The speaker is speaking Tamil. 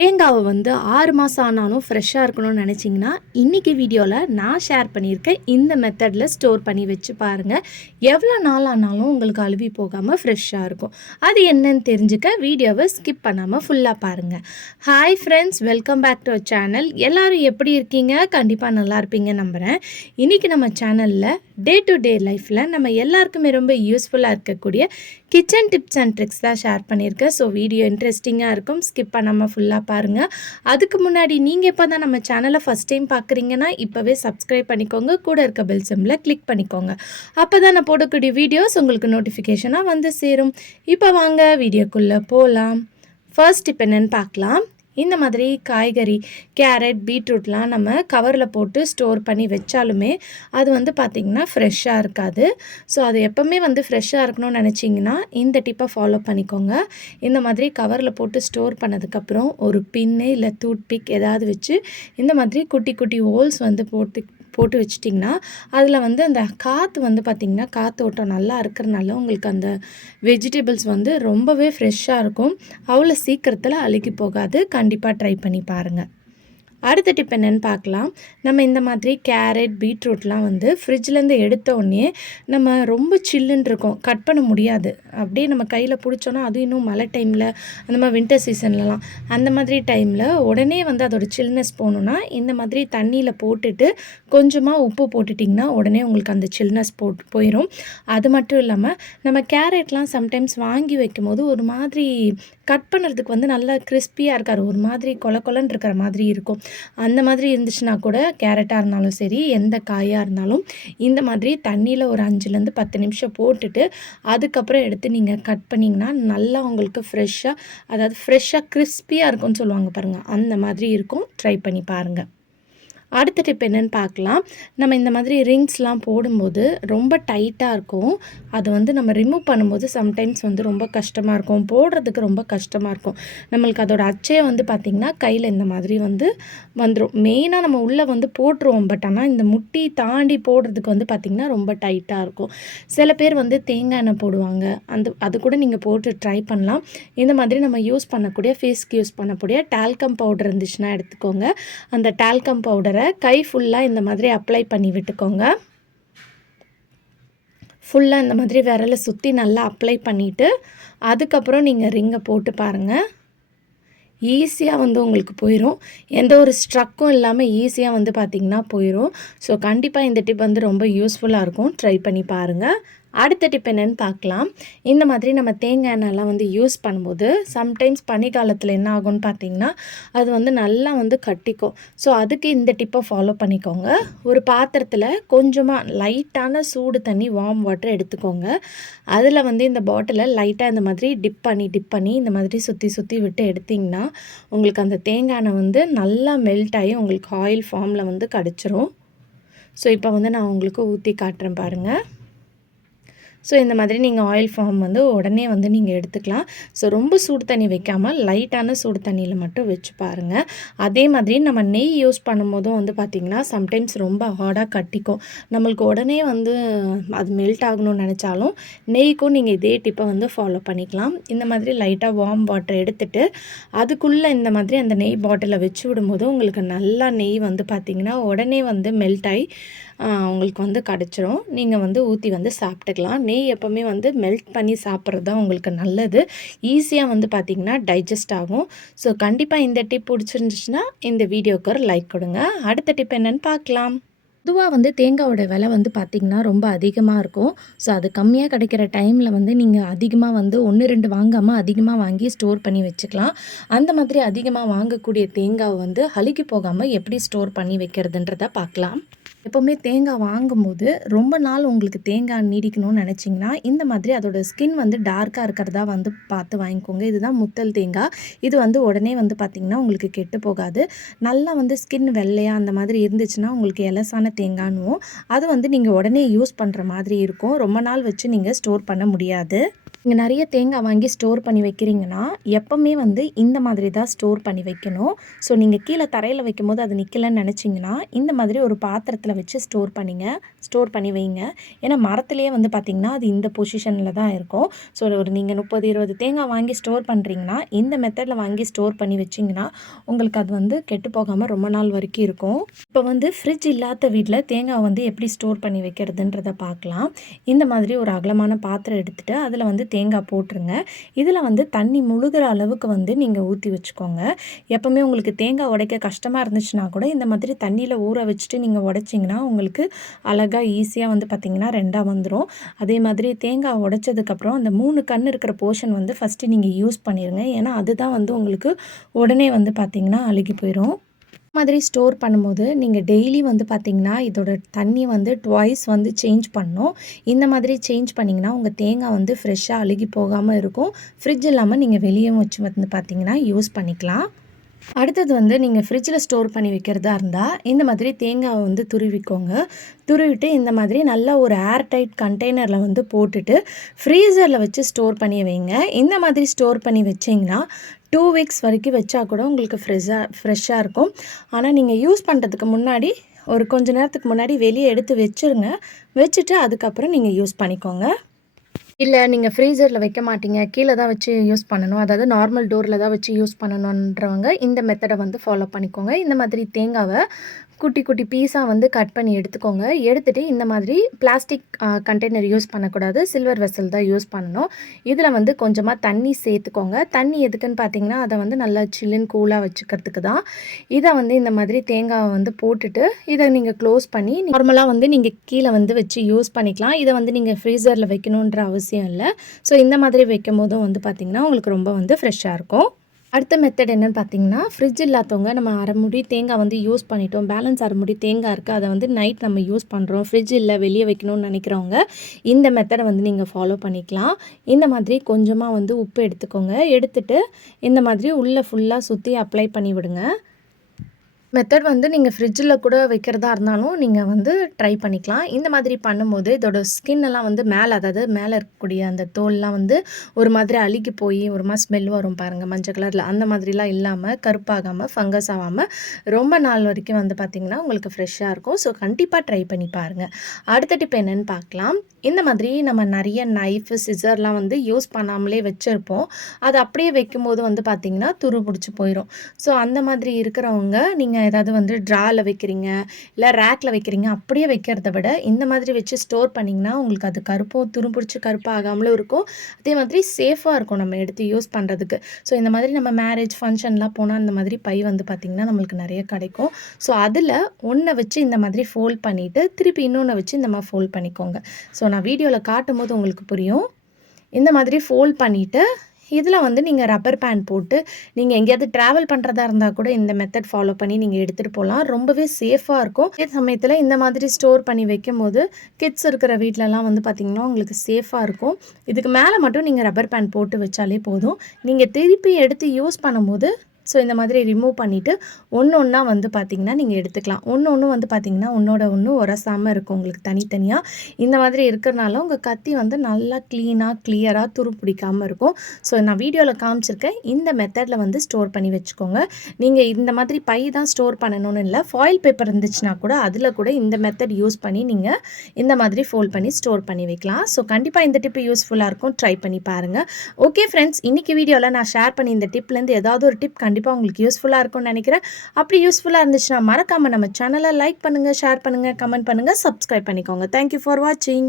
எங்க தேங்காவை வந்து ஆறு மாதம் ஆனாலும் ஃப்ரெஷ்ஷாக இருக்கணும்னு நினச்சிங்கன்னா இன்றைக்கி வீடியோவில் நான் ஷேர் பண்ணியிருக்கேன். இந்த மெத்தடில் ஸ்டோர் பண்ணி வச்சு பாருங்கள் எவ்வளோ நாள் ஆனாலும் உங்களுக்கு அழுவி போகாமல் ஃப்ரெஷ்ஷாக இருக்கும். அது என்னன்னு தெரிஞ்சுக்க வீடியோவை ஸ்கிப் பண்ணாமல் ஃபுல்லாக பாருங்கள் hi friends welcome back to channel எல்லோரும் எப்படி இருக்கீங்க? கண்டிப்பாக நல்லா இருப்பீங்க நம்புகிறேன் இன்றைக்கி நம்ம சேனலில் டே டு டே லைஃப்பில் நம்ம எல்லாருக்குமே ரொம்ப யூஸ்ஃபுல்லாக இருக்கக்கூடிய கிச்சன் டிப்ஸ் அண்ட் ட்ரிக்ஸ் தான் ஷேர் பண்ணியிருக்கேன். ஸோ வீடியோ இன்ட்ரெஸ்டிங்காக இருக்கும். ஸ்கிப் பண்ணாமல் ஃபுல்லாக பாருங்கள் அதுக்கு முன்னாடி நீங்கள் இப்போ தான் நம்ம சேனலை ஃபஸ்ட் டைம் பார்க்குறீங்கன்னா இப்போவே சப்ஸ்கிரைப் பண்ணிக்கோங்க. கூட இருக்க பெல் சிம்மில் கிளிக் பண்ணிக்கோங்க. அப்போ தான் நான் போடக்கூடிய வீடியோஸ் உங்களுக்கு நோட்டிஃபிகேஷனாக வந்து சேரும். இப்போ வாங்க வீடியோக்குள்ளே போகலாம் ஃபர்ஸ்ட் இப்போ என்னென்னு பார்க்கலாம். இந்த மாதிரி காய்கறி கேரட் பீட்ரூட்லாம் நம்ம கவரில் போட்டு ஸ்டோர் பண்ணி வச்சாலுமே அது வந்து பார்த்திங்கன்னா ஃப்ரெஷ்ஷாக இருக்காது. ஸோ அது எப்போவுமே வந்து ஃப்ரெஷ்ஷாக இருக்கணும்னு நினச்சிங்கன்னா இந்த டிப்பை ஃபாலோ பண்ணிக்கோங்க. இந்த மாதிரி கவரில் போட்டு ஸ்டோர் பண்ணதுக்கப்புறம் ஒரு பின்னு இல்லை டூத் பிக் ஏதாவது வச்சு இந்த மாதிரி குட்டி குட்டி ஹோல்ஸ் வந்து போட்டு போட்டு வச்சிட்டிங்கன்னா அதில் வந்து அந்த காற்று வந்து பார்த்திங்கன்னா காற்று ஓட்டம் நல்லா இருக்கிறனால உங்களுக்கு அந்த வெஜிடபிள்ஸ் வந்து ரொம்பவே ஃப்ரெஷ்ஷாக இருக்கும். அவ்வளோ சீக்கிரத்தில் அழுகி போகாது. கண்டிப்பாக ட்ரை பண்ணி பாருங்கள் அடுத்த டிப் என்னென்னு பார்க்கலாம். நம்ம இந்த மாதிரி கேரட் பீட்ரூட்லாம் வந்து ஃப்ரிட்ஜ்லேருந்து எடுத்த உடனே நம்ம ரொம்ப சில்லுன்னு இருக்கோம். கட் பண்ண முடியாது. அப்படியே நம்ம கையில் பிடிச்சோன்னா அது இன்னும் மழை டைமில் அந்த மாதிரி வின்டர் சீசன்லலாம் அந்த மாதிரி டைமில் உடனே வந்து அதோட சில்னஸ் போகணுன்னா இந்த மாதிரி தண்ணியில் போட்டுட்டு கொஞ்சமாக உப்பு போட்டுட்டிங்கன்னா உடனே உங்களுக்கு அந்த சில்னஸ் போட்டு போயிடும் அது மட்டும் இல்லாமல் நம்ம கேரட்லாம் சம்டைம்ஸ் வாங்கி வைக்கும் போது ஒரு மாதிரி கட் பண்ணுறதுக்கு வந்து நல்லா கிறிஸ்பியாக இருக்கார் ஒரு மாதிரி கொல கொலன்னு இருக்கிற மாதிரி இருக்கும். அந்த மாதிரி இருந்துச்சுன்னா கூட கேரட்டாக இருந்தாலும் சரி எந்த காயாக இருந்தாலும் இந்த மாதிரி தண்ணியில் ஒரு அஞ்சுலேருந்து பத்து நிமிஷம் போட்டுட்டு அதுக்கப்புறம் எடுத்து நீங்கள் கட் பண்ணிங்கன்னா நல்லா உங்களுக்கு ஃப்ரெஷ்ஷாக அதாவது ஃப்ரெஷ்ஷாக கிறிஸ்பியாக இருக்கும்னு சொல்லுவாங்க பாருங்கள் அந்த மாதிரி இருக்கும். ட்ரை பண்ணி பாருங்கள் அடுத்த டிப் என்னென்னு பார்க்கலாம். நம்ம இந்த மாதிரி ரிங்ஸ்லாம் போடும்போது ரொம்ப டைட்டாக இருக்கும். அதை வந்து நம்ம ரிமூவ் பண்ணும்போது சம்டைம்ஸ் வந்து ரொம்ப கஷ்டமாக இருக்கும். போடுறதுக்கு ரொம்ப கஷ்டமாக இருக்கும். நம்மளுக்கு அதோட அச்சையை வந்து பார்த்திங்கன்னா கையில் இந்த மாதிரி வந்து வந்துடும் மெயினாக நம்ம உள்ளே வந்து போட்டுருவோம். பட் ஆனால் இந்த முட்டி தாண்டி போடுறதுக்கு வந்து பார்த்திங்கன்னா ரொம்ப டைட்டாக இருக்கும். சில பேர் வந்து தேங்காய் எண்ணெய் போடுவாங்க. அந்த அது கூட நீங்கள் போட்டு ட்ரை பண்ணலாம். இந்த மாதிரி நம்ம யூஸ் பண்ணக்கூடிய ஃபேஸ்க்கு யூஸ் பண்ணக்கூடிய டால்கம் பவுடர் இருந்துச்சுன்னா எடுத்துக்கோங்க. அந்த டால்கம் பவுடரை கை ஃபுல்லாக இந்த மாதிரி அப்ளை பண்ணி விட்டுக்கோங்க. ஃபுல்லாக இந்த மாதிரி விரலை சுற்றி நல்லா அப்ளை பண்ணிவிட்டு அதுக்கப்புறம் நீங்கள் ரிங்கை போட்டு பாருங்கள் ஈஸியாக வந்து உங்களுக்கு போயிடும் எந்த ஒரு ஸ்ட்ரக்கும் இல்லாமல் ஈஸியாக வந்து பார்த்திங்கன்னா போயிடும் ஸோ கண்டிப்பாக இந்த டிப் வந்து ரொம்ப யூஸ்ஃபுல்லாக இருக்கும். ட்ரை பண்ணி பாருங்கள் அடுத்த டிப் என்னென்னு பார்க்கலாம். இந்த மாதிரி நம்ம தேங்காய் எண்ணெய்லாம் வந்து யூஸ் பண்ணும்போது சம்டைம்ஸ் பனிக்காலத்தில் என்ன ஆகும்னு பார்த்தீங்கன்னா அது வந்து நல்லா வந்து கட்டிக்கும். ஸோ அதுக்கு இந்த டிப்பை ஃபாலோ பண்ணிக்கோங்க. ஒரு பாத்திரத்தில் கொஞ்சமாக லைட்டான சூடு தண்ணி வார்ம் வாட்டர் எடுத்துக்கோங்க. அதில் வந்து இந்த பாட்டிலை லைட்டாக இந்த மாதிரி டிப் பண்ணி டிப் பண்ணி இந்த மாதிரி சுற்றி சுற்றி விட்டு எடுத்திங்கன்னா உங்களுக்கு அந்த தேங்காய் எண்ணெய் வந்து நல்லா மெல்ட் ஆகி உங்களுக்கு ஆயில் ஃபார்மில் வந்து கிடச்சிரும். ஸோ இப்போ வந்து நான் உங்களுக்கு ஊற்றி காட்டுறேன் பாருங்கள் ஸோ இந்த மாதிரி நீங்கள் ஆயில் ஃபார்ம் வந்து உடனே வந்து நீங்கள் எடுத்துக்கலாம். ஸோ ரொம்ப சூடு தண்ணி வைக்காமல் லைட்டான சூடு தண்ணியில் மட்டும் வச்சு பாருங்கள் அதே மாதிரி நம்ம நெய் யூஸ் பண்ணும்போதும் வந்து பார்த்திங்கன்னா சம்டைம்ஸ் ரொம்ப ஹார்டாக கட்டிக்கும். நம்மளுக்கு உடனே வந்து அது மெல்ட் ஆகணும்னு நினச்சாலும் நெய்க்கும் நீங்கள் இதே டிப்பை வந்து ஃபாலோ பண்ணிக்கலாம். இந்த மாதிரி லைட்டாக வார்ம் வாட்டர் எடுத்துகிட்டு அதுக்குள்ளே இந்த மாதிரி அந்த நெய் பாட்டிலை வச்சு விடும்போது உங்களுக்கு நல்லா நெய் வந்து பார்த்திங்கன்னா உடனே வந்து மெல்ட் ஆகி உங்களுக்கு வந்து கிடச்சிரும். நீங்கள் வந்து ஊற்றி வந்து சாப்பிட்டுக்கலாம். நெய் எப்போவுமே வந்து மெல்ட் பண்ணி சாப்பிட்றது தான் உங்களுக்கு நல்லது. ஈஸியாக வந்து பார்த்திங்கன்னா டைஜஸ்ட் ஆகும். ஸோ கண்டிப்பாக இந்த டிப் பிடிச்சிருந்துச்சுன்னா இந்த வீடியோக்கு ஒரு லைக் கொடுங்க. அடுத்த டிப் என்னென்னு பார்க்கலாம். பொதுவாக வந்து தேங்காயோட விலை வந்து பார்த்திங்கன்னா ரொம்ப அதிகமாக இருக்கும். ஸோ அது கம்மியாக கிடைக்கிற டைமில் வந்து நீங்கள் அதிகமாக வந்து ஒன்று ரெண்டு வாங்காமல் அதிகமாக வாங்கி ஸ்டோர் பண்ணி வச்சுக்கலாம். அந்த மாதிரி அதிகமாக வாங்கக்கூடிய தேங்காவை வந்து ஹலுக்கி போகாமல் எப்படி ஸ்டோர் பண்ணி வைக்கிறதுன்றதை பார்க்கலாம் எப்போவுமே தேங்காய் வாங்கும்போது ரொம்ப நாள் உங்களுக்கு தேங்காய் நீடிக்கணும்னு நினச்சிங்கன்னா இந்த மாதிரி அதோடய ஸ்கின் வந்து டார்க்காக இருக்கிறதா வந்து பார்த்து வாங்கிக்கோங்க. இதுதான் முத்தல் தேங்காய். இது வந்து உடனே வந்து பார்த்திங்கன்னா உங்களுக்கு கெட்டு போகாது. நல்லா வந்து ஸ்கின் வெள்ளையாக அந்த மாதிரி இருந்துச்சுன்னா உங்களுக்கு எலசான தேங்காய்னுவோம் அது வந்து நீங்கள் உடனே யூஸ் பண்ணுற மாதிரி இருக்கும். ரொம்ப நாள் வச்சு நீங்கள் ஸ்டோர் பண்ண முடியாது. நீங்கள் நிறைய தேங்காய் வாங்கி ஸ்டோர் பண்ணி வைக்கிறீங்கன்னா எப்போவுமே வந்து இந்த மாதிரி தான் ஸ்டோர் பண்ணி வைக்கணும். ஸோ நீங்கள் கீழே தரையில் வைக்கும்போது அது நிற்கலன்னு நினச்சிங்கன்னா இந்த மாதிரி ஒரு பாத்திரத்தில் வச்சு ஸ்டோர் பண்ணிங்க ஸ்டோர் பண்ணி வைங்க. ஏன்னா மரத்துலேயே வந்து பார்த்திங்கன்னா அது இந்த பொசிஷனில் தான் இருக்கும். ஸோ ஒரு நீங்கள் முப்பது இருபது தேங்காய் வாங்கி ஸ்டோர் பண்ணுறீங்கன்னா இந்த மெத்தடில் வாங்கி ஸ்டோர் பண்ணி வச்சிங்கன்னா உங்களுக்கு அது வந்து கெட்டு போகாமல் ரொம்ப நாள் வரைக்கும் இருக்கும். இப்போ வந்து ஃப்ரிட்ஜ் இல்லாத வீட்டில் தேங்காய் வந்து எப்படி ஸ்டோர் பண்ணி வைக்கிறதுன்றதை பார்க்கலாம். இந்த மாதிரி ஒரு அகலமான பாத்திரம் எடுத்துகிட்டு அதில் வந்து தேங்காய் போட்டுருங்க. இதில் வந்து தண்ணி முழுகிற அளவுக்கு வந்து நீங்கள் ஊற்றி வச்சுக்கோங்க. எப்போவுமே உங்களுக்கு தேங்காய் உடைக்க கஷ்டமாக இருந்துச்சுன்னா கூட இந்த மாதிரி தண்ணியில் ஊற வச்சுட்டு நீங்கள் உடைச்சிங்கன்னா உங்களுக்கு அழகாக ஈஸியாக வந்து பார்த்திங்கன்னா ரெண்டாக வந்துடும் அதே மாதிரி தேங்காய் உடைச்சதுக்கப்புறம் அந்த மூணு கண் இருக்கிற போர்ஷன் வந்து ஃபஸ்ட்டு நீங்கள் யூஸ் பண்ணிடுங்க ஏன்னா அதுதான் வந்து உங்களுக்கு உடனே வந்து பார்த்திங்கன்னா அழுகி போயிடும் மாதிரி ஸ்டோர் பண்ணும்போது நீங்கள் டெய்லி வந்து பார்த்திங்கன்னா இதோட தண்ணி வந்து ட்வைஸ் வந்து சேஞ்ச் பண்ணணும் இந்த மாதிரி சேஞ்ச் பண்ணிங்கன்னா உங்கள் தேங்காய் வந்து ஃப்ரெஷ்ஷாக அழுகி போகாமல் இருக்கும். ஃப்ரிட்ஜ் இல்லாமல் நீங்கள் வெளியே வச்சு வந்து பார்த்திங்கன்னா யூஸ் பண்ணிக்கலாம். அடுத்தது வந்து நீங்கள் ஃப்ரிட்ஜில் ஸ்டோர் பண்ணி வைக்கிறதா இருந்தால் இந்த மாதிரி தேங்காவை வந்து துருவிக்கோங்க. துருவிட்டு இந்த மாதிரி நல்லா ஒரு ஏர் டைட் கண்டெய்னரில் வந்து போட்டுட்டு ஃப்ரீசரில் வச்சு ஸ்டோர் பண்ணி வைங்க. இந்த மாதிரி ஸ்டோர் பண்ணி வச்சிங்கன்னா டூ வீக்ஸ் வரைக்கும் வச்சா கூட உங்களுக்கு ஃப்ரெஷ்ஷாக ஃப்ரெஷ்ஷாக இருக்கும். ஆனால் நீங்கள் யூஸ் பண்ணுறதுக்கு முன்னாடி ஒரு கொஞ்ச நேரத்துக்கு முன்னாடி வெளியே எடுத்து வச்சுருங்க. வச்சுட்டு அதுக்கப்புறம் நீங்கள் யூஸ் பண்ணிக்கோங்க. இல்லை நீங்கள் ஃப்ரீசரில் வைக்க மாட்டீங்க. கீழே தான் வச்சு யூஸ் பண்ணணும். அதாவது நார்மல் டோரில் தான் வச்சு யூஸ் பண்ணணுன்றவங்க இந்த மெத்தடை வந்து ஃபாலோ பண்ணிக்கோங்க. இந்த மாதிரி தேங்காவை குட்டி குட்டி பீஸாக வந்து கட் பண்ணி எடுத்துக்கோங்க. எடுத்துகிட்டு இந்த மாதிரி பிளாஸ்டிக் கண்டெய்னர் யூஸ் பண்ணக்கூடாது. சில்வர் வெசல் தான் யூஸ் பண்ணணும். இதில் வந்து கொஞ்சமாக தண்ணி சேர்த்துக்கோங்க. தண்ணி எதுக்குன்னு பார்த்தீங்கன்னா அதை வந்து நல்லா சில்லுன்னு கூலாக வச்சுக்கிறதுக்கு தான். இதை வந்து இந்த மாதிரி தேங்காவை வந்து போட்டுட்டு இதை நீங்கள் க்ளோஸ் பண்ணி நார்மலாக வந்து நீங்கள் கீழே வந்து வச்சு யூஸ் பண்ணிக்கலாம். இதை வந்து நீங்கள் ஃப்ரீசரில் வைக்கணுன்ற அவசியம் இல்லை. ஸோ இந்த மாதிரி வைக்கும் போதும் வந்து பார்த்திங்கன்னா உங்களுக்கு ரொம்ப வந்து ஃப்ரெஷ்ஷாக இருக்கும். அடுத்த மெத்தட் என்னென்னு பார்த்தீங்கன்னா ஃப்ரிட்ஜ் இல்லாதவங்க நம்ம அரை முடி தேங்காய் வந்து யூஸ் பண்ணிட்டோம். பேலன்ஸ் அரை முடி தேங்காய் இருக்குது அதை வந்து நைட் நம்ம யூஸ் பண்ணுறோம் ஃப்ரிட்ஜ் இல்லை வெளியே வைக்கணும்னு நினைக்கிறவங்க இந்த மெத்தடை வந்து நீங்கள் ஃபாலோ பண்ணிக்கலாம். இந்த மாதிரி கொஞ்சமாக வந்து உப்பு எடுத்துக்கோங்க. எடுத்துகிட்டு இந்த மாதிரி உள்ளே ஃபுல்லாக சுற்றி அப்ளை பண்ணி விடுங்க மெத்தட் வந்து நீங்கள் ஃப்ரிட்ஜில் கூட வைக்கிறதா இருந்தாலும் நீங்கள் வந்து ட்ரை பண்ணிக்கலாம். இந்த மாதிரி பண்ணும்போது இதோட ஸ்கின் எல்லாம் வந்து மேலே அதாவது மேலே இருக்கக்கூடிய அந்த தோல்லாம் வந்து ஒரு மாதிரி அழுகி போய் ஒரு மாதிரி ஸ்மெல் வரும் பாருங்கள் மஞ்சள் கலரில் அந்த மாதிரிலாம் இல்லாமல் கருப்பாகாமல் ஃபங்கஸ் ஆகாமல் ரொம்ப நாள் வரைக்கும் வந்து பார்த்திங்கன்னா உங்களுக்கு ஃப்ரெஷ்ஷாக இருக்கும். ஸோ கண்டிப்பாக ட்ரை பண்ணி பாருங்கள் அடுத்த டிப் என்னென்னு பார்க்கலாம். இந்த மாதிரி நம்ம நிறைய நைஃபு சிசர்லாம் வந்து யூஸ் பண்ணாமலே வச்சுருப்போம். அது அப்படியே வைக்கும்போது வந்து பார்த்திங்கன்னா துரு பிடிச்சி போயிடும் ஸோ அந்த மாதிரி இருக்கிறவங்க நீங்கள் நீங்கள் ஏதாவது வந்து ட்ராவில் வைக்கிறீங்க இல்லை ரேக்கில் வைக்கிறீங்க அப்படியே வைக்கிறத விட இந்த மாதிரி வச்சு ஸ்டோர் பண்ணிங்கன்னா உங்களுக்கு அது கருப்பும் துரும்பிடிச்சி கருப்பாகாமலும் இருக்கும். அதே மாதிரி சேஃபாக இருக்கும் நம்ம எடுத்து யூஸ் பண்ணுறதுக்கு ஸோ இந்த மாதிரி நம்ம மேரேஜ் ஃபங்க்ஷன்லாம் போனால் இந்த மாதிரி பை வந்து பார்த்திங்கன்னா நம்மளுக்கு நிறைய கிடைக்கும். ஸோ அதில் ஒன்றை வச்சு இந்த மாதிரி ஃபோல்ட் பண்ணிவிட்டு திருப்பி இன்னொன்று வச்சு இந்த மாதிரி ஃபோல்ட் பண்ணிக்கோங்க. ஸோ நான் வீடியோவில் காட்டும் போது உங்களுக்கு புரியும். இந்த மாதிரி ஃபோல்ட் பண்ணிவிட்டு இதில் வந்து நீங்கள் ரப்பர் பேண்ட் போட்டு நீங்கள் எங்கேயாவது ட்ராவல் பண்ணுறதா இருந்தால் கூட இந்த மெத்தட் ஃபாலோ பண்ணி நீங்கள் எடுத்துகிட்டு போகலாம் ரொம்பவே சேஃபாக இருக்கும். அதே சமயத்தில் இந்த மாதிரி ஸ்டோர் பண்ணி வைக்கும் போது கிட்ஸ் இருக்கிற வீட்டிலலாம் வந்து பார்த்திங்கன்னா உங்களுக்கு சேஃபாக இருக்கும். இதுக்கு மேலே மட்டும் நீங்கள் ரப்பர் பேண்ட் போட்டு வச்சாலே போதும். நீங்கள் திருப்பி எடுத்து யூஸ் பண்ணும்போது ஸோ இந்த மாதிரி ரிமூவ் பண்ணிவிட்டு ஒன்று ஒன்றா வந்து பார்த்திங்கன்னா நீங்கள் எடுத்துக்கலாம். ஒன்று ஒன்று வந்து பார்த்திங்கன்னா ஒன்றோட ஒன்று உரசாமல் இருக்கும் உங்களுக்கு தனித்தனியாக இந்த மாதிரி இருக்கிறனால உங்கள் கத்தி வந்து நல்லா க்ளீனாக கிளியராக துரு பிடிக்காமல் இருக்கும். ஸோ நான் வீடியோவில் காமிச்சிருக்கேன். இந்த மெத்தடில் வந்து ஸ்டோர் பண்ணி வச்சுக்கோங்க. நீங்கள் இந்த மாதிரி பை தான் ஸ்டோர் பண்ணணும்னு இல்லை ஃபாயில் பேப்பர் இருந்துச்சுன்னா கூட அதில் கூட இந்த மெத்தட் யூஸ் பண்ணி நீங்கள் இந்த மாதிரி ஃபோல்ட் பண்ணி ஸ்டோர் பண்ணி வைக்கலாம். ஸோ கண்டிப்பாக இந்த டிப்பு யூஸ்ஃபுல்லாக இருக்கும். ட்ரை பண்ணி பாருங்கள் ஓகே ஃப்ரெண்ட்ஸ் இன்றைக்கி வீடியோவில் நான் ஷேர் பண்ணி இந்த டிப்லேருந்து ஏதாவது ஒரு டிப் கண்டிப்பாக கண்டிப்பாக உங்களுக்கு யூஸ்ஃபுல்லாக இருக்கும்னு நினைக்கிறேன். அப்படி யூஸ்ஃபுல்லாக இருந்துச்சுன்னா மறக்காமல் நம்ம சேனலை லைக் பண்ணுங்கள் ஷேர் பண்ணுங்கள் கமெண்ட் பண்ணுங்கள் சப்ஸ்கிரைப் பண்ணிக்கோங்க. தேங்க்யூ ஃபார் வாட்சிங்